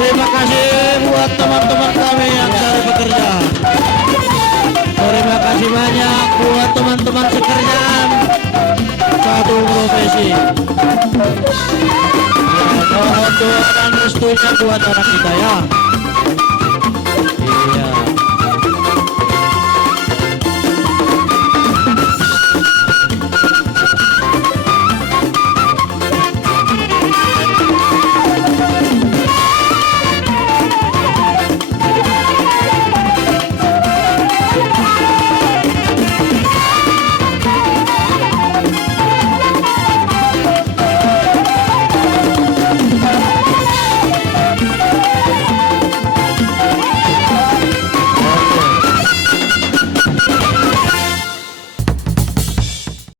Terima kasih buat teman-teman kami yang dari bekerja. Terima kasih banyak buat teman-teman sekalian satu profesi. Mohon doa dan restunya buat anak kita ya.